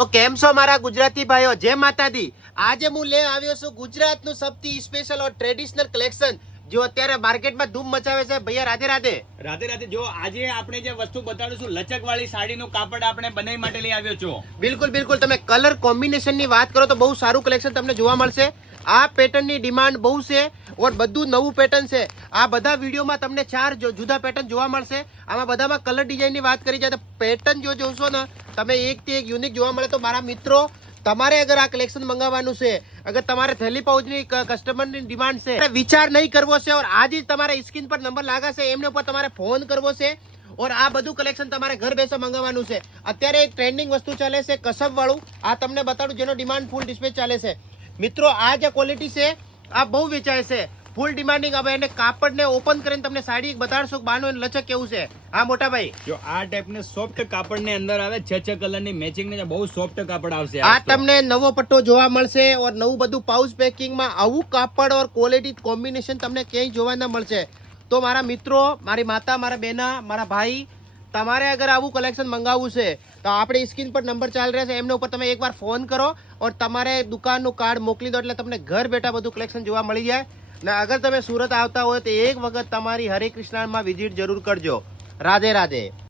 તો કેમ છો મારા ગુજરાતી ભાઈઓ, જય માતાજી। આજે હું લે આવ્યો છું ગુજરાતનું સૌથી સ્પેશિયલ ઓર ટ્રેડિશનલ કલેક્શન जो અત્યારે માર્કેટમાં ધૂમ મચાવે છે। ભૈયા રાધે રાધે। રાધે રાધે। જો આજે આપણે જે વસ્તુ બતાડીશું લચક વાળી સાડીનું કાપડ આપણે બનાવી માટે લઈ આવ્યો છો। બિલકુલ બિલકુલ, તમે કલર કોમ્બિનેશન ની વાત કરો તો બહુ સારું કલેક્શન તમને જોવા મળશે। આ પેટર્ન ની ડિમાન્ડ બહુ છે ઓર બધું નવું પેટર્ન છે। આ બધા વિડીયોમાં તમને 4 જુદા પેટર્ન જોવા મળશે। આમાં બધામાં કલર ડિઝાઇન ની વાત કરી જાય તો પેટર્ન જો જોશો ને તમે એકથી એક યુનિક જોવા મળે। તો મારા મિત્રો, તમારે અગર આ કલેક્શન મંગાવવાનું છે, અગર તમારે થેલી પાઉચની કસ્ટમરની ડિમાન્ડ છે, વિચાર નહીં કરવો છે ઓર આજે જ તમારા સ્ક્રીન પર નંબર લાગાશે એમને ઉપર તમારે ફોન કરવો છે ઓર આ બધું કલેક્શન તમારે ઘર બેસા મંગાવવાનું છે। અત્યારે એક ટ્રેન્ડિંગ વસ્તુ ચાલે છે કસબ વાળું, આ તમને બતાડું જેનો ડિમાન્ડ ફૂલ ડિસ્પેચ ચાલે છે। મિત્રો આ જે ક્વોલિટી છે આ બહુ વેચાય છે, ફૂલ ડિમાન્ડિંગ। હવે એને કાપડને ઓપન કરીને તમને સાડી બતાડશો બાનું લચક કેવું છે। હા મોટા ભાઈ, જો આ ટાઈપને સોફ્ટ કાપડ ની અંદર આવે 6 કલરની મેચિંગ ને બહુ સોફ્ટ કાપડ આવશે। આ તમને નવો પટ્ટો જોવા મળશે ઓર નવું બધું પાઉચ પેકિંગમાં આવું કાપડ ઓર ક્વોલિટી કોમ્બિનેશન તમને ક્યાંય જોવા ન મળશે। તો મારા મિત્રો, મારી માતા, મારા બહેના, મારા ભાઈ, તમારે અગર આવું કલેક્શન મંગાવવું છે તો આપણે સ્ક્રીન પર નંબર ચાલી રહ્યા છે એમને ઉપર તમે એકવાર ફોન કરો ઓર તમારે દુકાનનું કાર્ડ મોકલી દો એટલે તમને ઘર બેઠા બધું કલેક્શન જોવા મળી જાય। ને અગર તમે સુરત આવતા હોય તો એક વખત તમારી હરે કૃષ્ણમાં વિઝિટ જરૂર કરજો। રાધે રાધે।